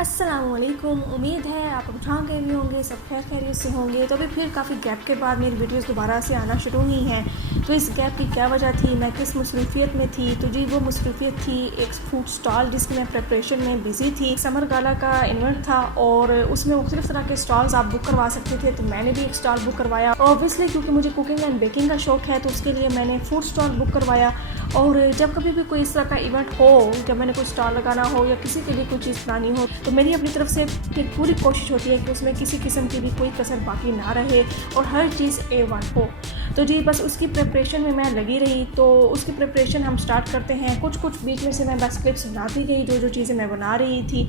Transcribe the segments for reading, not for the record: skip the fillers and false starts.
अस्सलामुअलैकुम। उम्मीद है आप लोग जहाँ कह भी होंगे सब खैर खैरियत से होंगे। तो अभी फिर काफ़ी गैप के बाद मेरी वीडियोस दोबारा से आना शुरू हुई हैं। तो इस गैप की क्या वजह थी, मैं किस मसरूफियत में थी? तो जी वो मसरूफियत थी एक फूड स्टॉल जिसकी मैं प्रिपरेशन में बिज़ी थी। समर गाला का इवेंट था और उसमें मुख्तलिफ तरह के स्टॉल्स आप बुक करवा सकते थे। तो मैंने भी एक स्टॉल बुक करवाया। ऑब्वियसली क्योंकि मुझे कुकिंग एंड बेकिंग का शौक़ है तो उसके लिए मैंने फूड स्टॉल बुक करवाया। और जब कभी भी कोई इस तरह का इवेंट हो, जब मैंने कोई स्टॉल लगाना हो या किसी के लिए कोई चीज़ बनानी हो, तो मेरी अपनी तरफ से पूरी कोशिश होती है कि उसमें किसी किस्म की भी कोई कसर बाकी ना रहे और हर चीज़ A1 हो। तो जी बस उसकी प्रिपरेशन में मैं लगी रही। तो उसकी प्रिपरेशन हम स्टार्ट करते हैं। कुछ बीच में से मैं बस क्लिप्स बनाती गई जो चीज़ें मैं बना रही थी।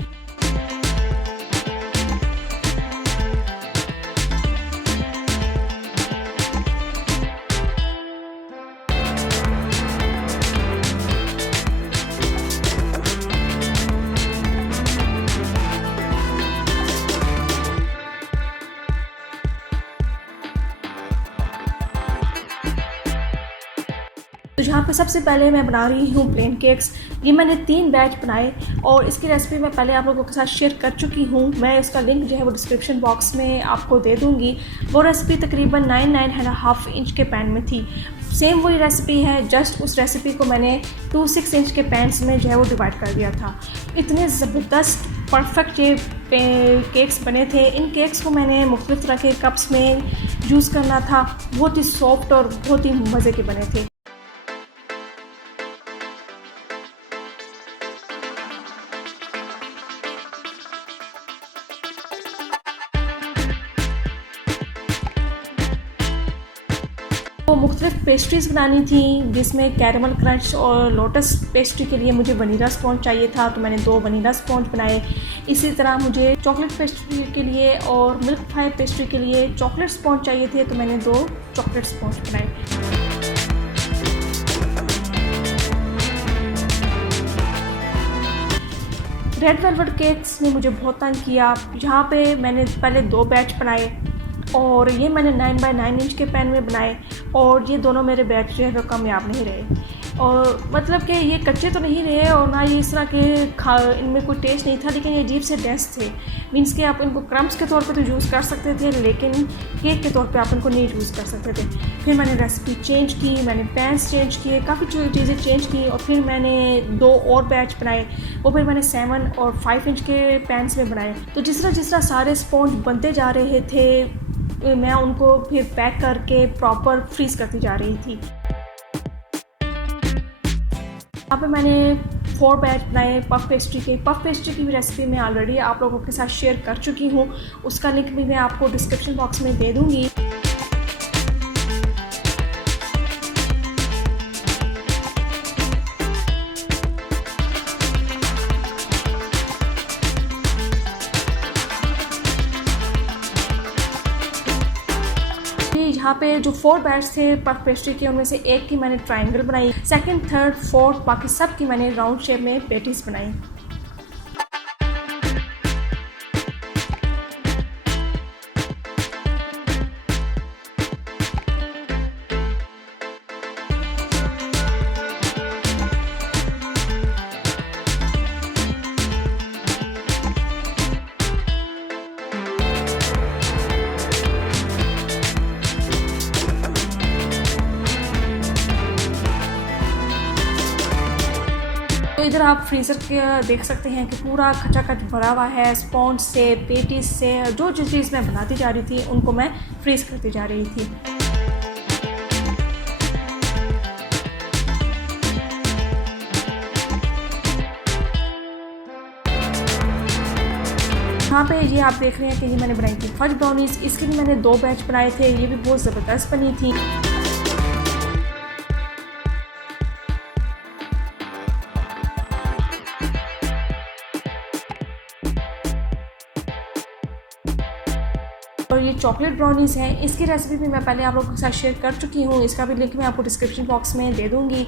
तो यहाँ पे सबसे पहले मैं बना रही हूँ प्लेन केक्स। ये मैंने 3 बैच बनाए और इसकी रेसिपी मैं पहले आप लोगों के साथ शेयर कर चुकी हूँ। मैं इसका लिंक जो है वो डिस्क्रिप्शन बॉक्स में आपको दे दूँगी। वो रेसिपी तकरीबन 9.5 इंच के पैन में थी। सेम वही रेसिपी है, जस्ट उस रेसिपी को मैंने 2 6 इंच के पैन्स में जो है वो डिवाइड कर दिया था। इतने ज़बरदस्त परफेक्ट ये केक्स बने थे। इन केक्स को मैंने मुख्तलिफ तरह के कप्स में यूज़ करना था। बहुत ही सॉफ्ट और बहुत ही मज़े के बने थे। तो मुख्तलिफ पेस्ट्रीज़ बनानी थी जिसमें कैरमल क्रंच और लोटस पेस्ट्री के लिए मुझे वनीला स्पॉन्ज चाहिए था तो मैंने 2 वनीला स्पॉन्ज बनाए। इसी तरह मुझे चॉकलेट पेस्ट्री के लिए और मिल्क पाई पेस्ट्री के लिए चॉकलेट स्पॉन्ज चाहिए थे तो मैंने 2 चॉकलेट स्पॉन्ज बनाए। रेड वेलवेट केक्स ने मुझे बहुत तंग किया। यहाँ पे मैंने पहले 2 बैच बनाए और ये मैंने 9x9 इंच के पैन में बनाए और ये दोनों मेरे बैच जो है वो कामयाब नहीं रहे। और मतलब कि ये कच्चे तो नहीं रहे और ना ये इस तरह के इनमें कोई टेस्ट नहीं था, लेकिन ये अजीब से डेंस थे। मीन्स कि आप इनको क्रम्स के तौर पे तो यूज़ कर सकते थे लेकिन केक के तौर पे आप इनको नहीं यूज़ कर सकते थे। फिर मैंने रेसिपी चेंज की, मैंने पैन्स चेंज किए, काफ़ी चीज़ें चेंज की और फिर मैंने 2 और बैच बनाए। वो फिर मैंने 7 और 5 इंच के पैन्स में बनाए। तो जिस तरह सारे स्पॉन्ज बनते जा रहे थे मैं उनको फिर पैक करके प्रॉपर फ्रीज़ करती जा रही थी। यहाँ पे मैंने 4 बैच बनाए पफ पेस्ट्री के। पफ पेस्ट्री की भी रेसिपी मैं ऑलरेडी आप लोगों के साथ शेयर कर चुकी हूँ। उसका लिंक भी मैं आपको डिस्क्रिप्शन बॉक्स में दे दूँगी। यहाँ पे जो 4 बैच थे पफ पेस्ट्री के उनमें से एक की मैंने ट्रायंगल बनाई, सेकंड, थर्ड, फोर्थ बाकी सब की मैंने राउंड शेप में पेटीज बनाई। तो इधर आप फ्रीज़र के देख सकते हैं कि पूरा खचाखच भरा हुआ है स्पॉन्ज से, पेटीज से। जो चीज़ मैं बनाती जा रही थी उनको मैं फ्रीज़ करती जा रही थी। यहाँ पे ये आप देख रहे हैं कि ये मैंने बनाई थी फज ब्राउनीज़। इसके भी मैंने 2 बैच बनाए थे, ये भी बहुत ज़बरदस्त बनी थी। और ये चॉकलेट ब्राउनीज़ हैं, इसकी रेसिपी भी मैं पहले आप लोगों के साथ शेयर कर चुकी हूँ। इसका भी लिंक मैं आपको डिस्क्रिप्शन बॉक्स में दे दूँगी।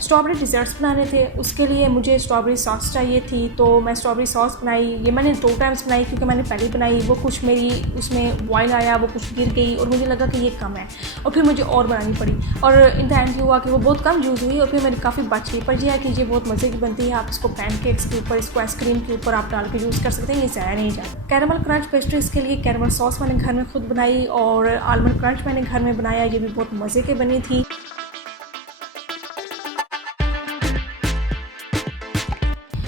स्ट्रॉबेरी डिज़र्ट्स बनाने थे, उसके लिए मुझे स्ट्रॉबेरी सॉस चाहिए थी। तो मैं स्ट्रॉबेरी सॉस बनाई, ये मैंने 2 टाइम्स बनाई क्योंकि मैंने पहले बनाई, वो कुछ मेरी उसमें बॉयल आया, वो कुछ गिर गई और मुझे लगा कि ये कम है और फिर मुझे और बनानी पड़ी और इन द एंड हुआ कि वो बहुत कम यूज़ हुई और फिर मेरी काफ़ी बच गई। पर यह है कि ये बहुत मज़े की बनती है। आप इसको पैनकेक्स के ऊपर, इसको आइसक्रीम के ऊपर आप डाल के यूज़ कर सकते हैं, ये ज़ाया नहीं जाता। कैरमल क्रंच पेस्ट्रीज़ के लिए कैरमल सॉस मैंने घर में खुद बनाई और आलमंड क्रंच मैंने घर में बनाया, ये भी बहुत मज़े की बनी थी।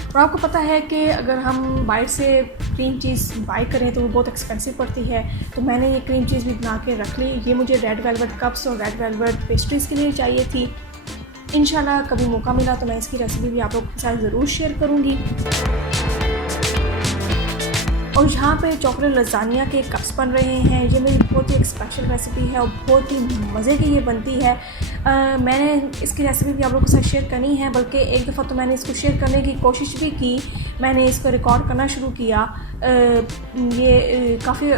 और आपको पता है कि अगर हम बाहर से क्रीम चीज़ बाई करें तो वो बहुत एक्सपेंसिव पड़ती है, तो मैंने ये क्रीम चीज़ भी बना के रख ली। ये मुझे रेड वेलवेट कप्स और रेड वेलवेट पेस्ट्रीज़ के लिए चाहिए थी। इंशाल्लाह कभी मौका मिला तो मैं इसकी रेसिपी भी आप लोगों के साथ ज़रूर शेयर करूँगी। और यहाँ पे चॉकलेट लजानिया के कप्स बन रहे हैं। ये मेरी बहुत ही एक स्पेशल रेसिपी है और बहुत ही मज़े की ये बनती है। मैंने इसकी रेसिपी भी आप लोगों के साथ शेयर करनी है, बल्कि एक दफ़ा तो मैंने इसको शेयर करने की कोशिश भी की। मैंने इसको रिकॉर्ड करना शुरू किया, ये काफ़ी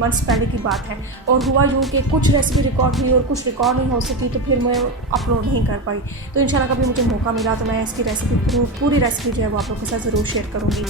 मंथ्स पहले की बात है और हुआ यूँ कि कुछ रेसिपी रिकॉर्ड हुई और कुछ रिकॉर्ड नहीं हो सकी, तो फिर मैं अपलोड नहीं कर पाई। तो इंशाल्लाह कभी मुझे मौका मिला तो मैं इसकी रेसिपी पूरी रेसिपी जो है वो आप लोगों के साथ ज़रूर शेयर करूँगी।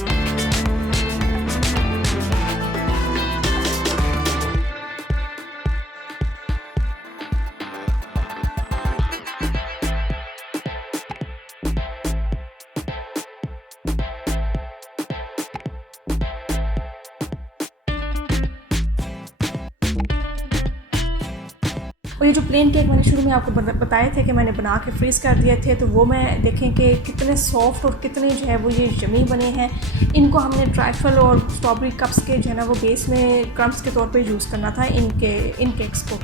और ये जो प्लेन केक मैंने शुरू में आपको बताए थे कि मैंने बना के फ्रीज़ कर दिए थे, तो वो मैं देखें कि कितने सॉफ्ट और कितने जो है वो ये यमी बने हैं। इनको हमने ट्राइफल और स्ट्रॉबेरी कप्स के जो है ना वो बेस में क्रम्स के तौर पे यूज़ करना था इन केक्स को,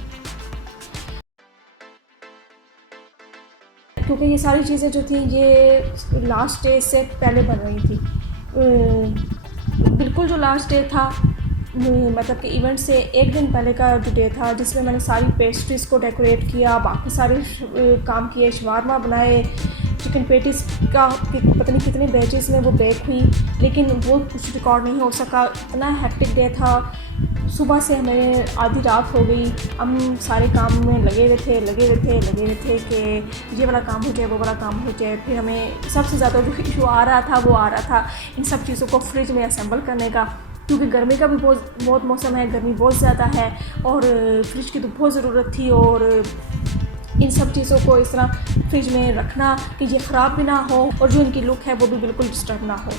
क्योंकि ये सारी चीज़ें जो थी ये लास्ट डे से पहले बन रही थी। बिल्कुल जो लास्ट डे था, मतलब कि इवेंट से एक दिन पहले का जो डे था, जिसमें मैंने सारी पेस्ट्रीज़ को डेकोरेट किया, बाकी सारे काम किए, शवारमा बनाए, चिकन पेटीज़ का पता नहीं कितने बैचेस में वो बेक हुई, लेकिन वो कुछ रिकॉर्ड नहीं हो सका। इतना हेक्टिक डे था, सुबह से हमें आधी रात हो गई, हम सारे काम में लगे हुए थे कि ये वाला काम हो जाए, वो वाला काम हो जाए। फिर हमें सबसे ज़्यादा जो इशू आ रहा था इन सब चीज़ों को फ्रिज में असेंबल करने का, क्योंकि गर्मी का भी बहुत मौसम है, गर्मी बहुत ज़्यादा है और फ्रिज की तो बहुत ज़रूरत थी। और इन सब चीज़ों को इस तरह फ्रिज में रखना कि ये ख़राब भी ना हो और जो इनकी लुक है वो भी बिल्कुल डिस्टर्ब ना हो।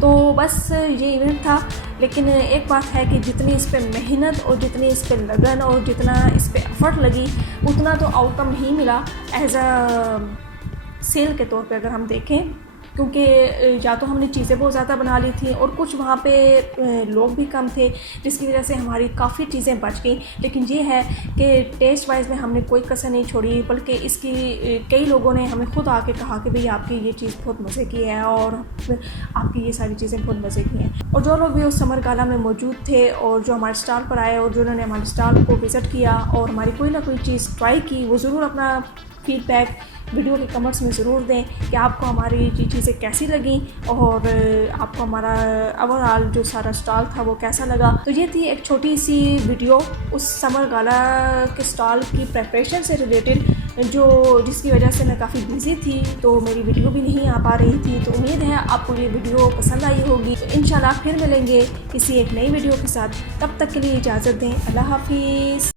तो बस ये इवेंट था, लेकिन एक बात है कि जितनी इस पर मेहनत और जितनी इस पर लगन और जितना इस पर एफ़र्ट लगी, उतना तो आउटकम नहीं मिला एज अ सेल के तौर पे अगर हम देखें, क्योंकि या तो हमने चीज़ें बहुत ज़्यादा बना ली थी और कुछ वहाँ पे लोग भी कम थे, जिसकी वजह से हमारी काफ़ी चीज़ें बच गई। लेकिन ये है कि टेस्ट वाइज में हमने कोई कसर नहीं छोड़ी, बल्कि इसकी कई लोगों ने हमें खुद आके कहा कि भाई आपकी ये चीज़ बहुत मज़े की है और आपकी ये सारी चीज़ें बहुत मज़े की हैं। और जो लोग भी उस समर गाला में मौजूद थे और जो हमारे स्टॉल पर आए और जिन्होंने हमारे स्टॉल को विज़िट किया और हमारी कोई ना कोई चीज़ ट्राई की, वो ज़रूर अपना फीडबैक वीडियो के कमेंट्स में ज़रूर दें कि आपको हमारी ये चीज़ें कैसी लगी और आपको हमारा ओवरऑल जो सारा स्टॉल था वो कैसा लगा। तो ये थी एक छोटी सी वीडियो उस समर गाला के स्टॉल की प्रेपरेशन से रिलेटेड, जिसकी वजह से मैं काफ़ी बिज़ी थी, तो मेरी वीडियो भी नहीं आ पा रही थी। तो उम्मीद है आपको ये वीडियो पसंद आई होगी। तो इंशाल्लाह फिर मिलेंगे किसी एक नई वीडियो के साथ, तब तक के लिए इजाज़त दें। अल्लाह हाफिज़।